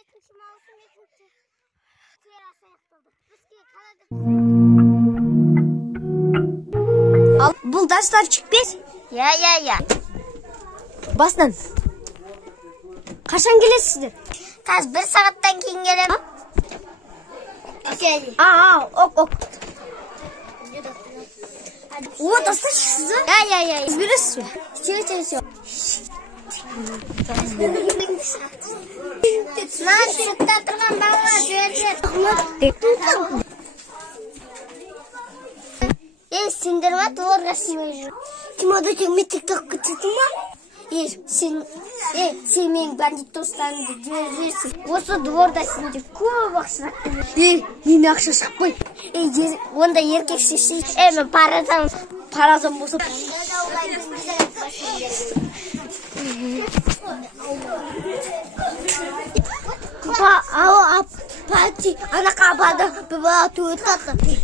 7. mavsum 7. terası yapıldı. Al, бұл дастар çıkmaz. Ya. Басынан. Қашан келесіздер? Қазір 1 сағаттан кейін келем. Ok. О, дастар çıksız. Ya. Бересіз бе? Все. Lan sütte тұрған балалар жер. Сендер ма дворға симей жүр. Тимода тегіме тік-тік күтсетін ма? Сен менің бандит достарымды жібересің. Осы дворда сендер көп ақша. Мені ақша шықпай. Онда еркек шешей. Мен паразан болса. Пати, ана қабады бала туыт татты.